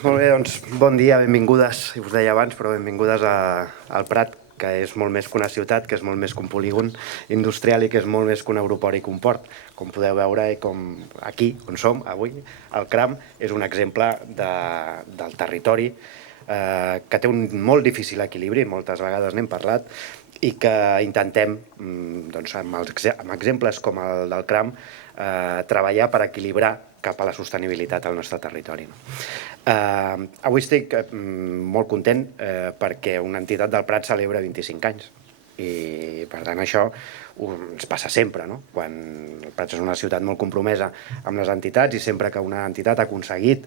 Molt bé, doncs bon dia, benvingudes, us deia abans, però benvingudes al Prat, que és molt més que una ciutat, que és molt més que un polígon industrial i que és molt més que un aeroport i que un port. Com podeu veure, i com aquí, on som avui, el CRAM és un exemple del territori que té un molt difícil equilibri, moltes vegades n'hem parlat, i que intentem, doncs, amb exemples com el del CRAM, treballar per equilibrar cap a la sostenibilitat al nostre territori. Avui estic molt content perquè una entitat del Prat celebra 25 anys i per tant això ens passa sempre, no? Quan el Prat és una ciutat molt compromesa amb les entitats i sempre que una entitat ha aconseguit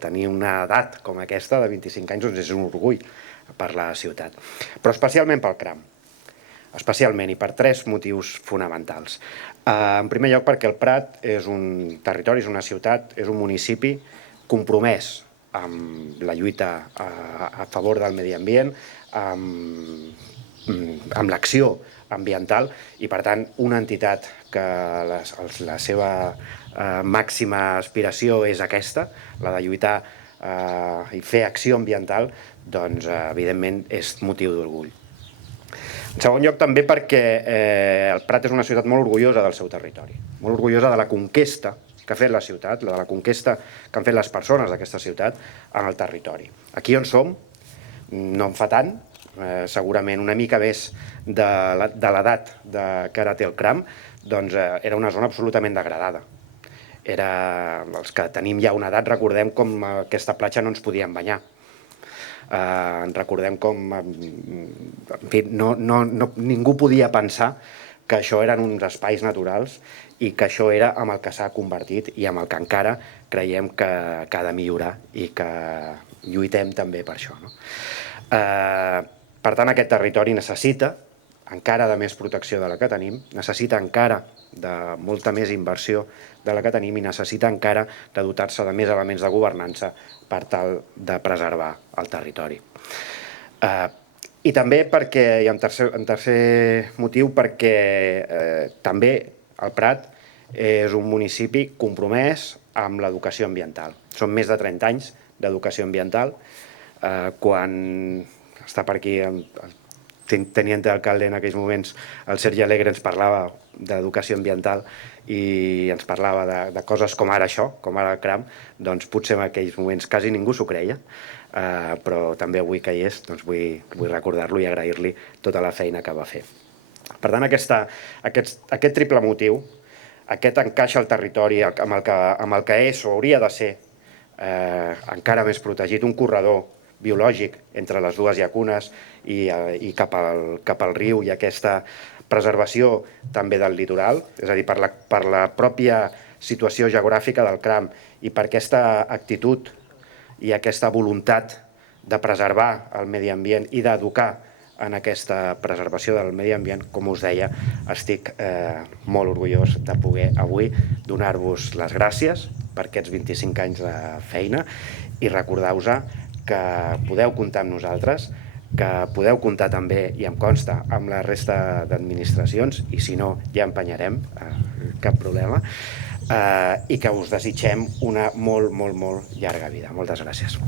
tenir una edat com aquesta de 25 anys és un orgull per la ciutat, però especialment pel CRAM. Especialment i per tres motius fonamentals. En primer lloc perquè el Prat és un territori, és una ciutat, és un municipi compromès amb la lluita a favor del medi ambient, amb l'acció ambiental i per tant una entitat que la seva màxima aspiració és aquesta, la de lluitar i fer acció ambiental, doncs evidentment és motiu d'orgull. En segon lloc també perquè el Prat és una ciutat molt orgullosa del seu territori, molt orgullosa de la conquesta que ha fet la ciutat, de la conquesta que han fet les persones d'aquesta ciutat en el territori. Aquí on som, no en fa tant, segurament una mica més de l'edat que ara té el CRAM, doncs era una zona absolutament degradada. Els que tenim ja una edat recordem com aquesta platja no ens podíem banyar. Recordem com ningú podia pensar que això eren uns espais naturals i que això era amb el que s'ha convertit i amb el que encara creiem que ha de millorar i que lluitem també per això. Per tant, aquest territori necessita encara de més protecció de la que tenim, necessita encara de molta més inversió de la que tenim i necessita encara de dotar-se de més elements de governança per tal de preservar el territori. I també perquè, i en tercer motiu, perquè també el Prat és un municipi compromès amb l'educació ambiental. Són més de 30 anys d'educació ambiental. Quan està per aquí el teniente d'alcalde en aquells moments, el Sergi Alegre, ens parlava d'educació ambiental i ens parlava de coses com ara això, com ara el CRAM, doncs potser en aquells moments quasi ningú s'ho creia, però també avui que hi és vull recordar-lo i agrair-li tota la feina que va fer. Per tant, aquest triple motiu, aquest encaix al territori amb el que és o hauria de ser encara més protegit, un corredor biològic entre les dues llacunes i cap al riu i aquesta preservació també del litoral, és a dir, per la pròpia situació geogràfica del CRAM i per aquesta actitud i aquesta voluntat de preservar el medi ambient i d'educar en aquesta preservació del medi ambient, com us deia, estic molt orgullós de poder avui donar-vos les gràcies per aquests 25 anys de feina i recordar-vos que podeu comptar amb nosaltres, que podeu comptar també, i em consta, amb la resta d'administracions, i si no, ja empenyarem, cap problema, i que us desitgem una molt, molt, molt llarga vida. Moltes gràcies.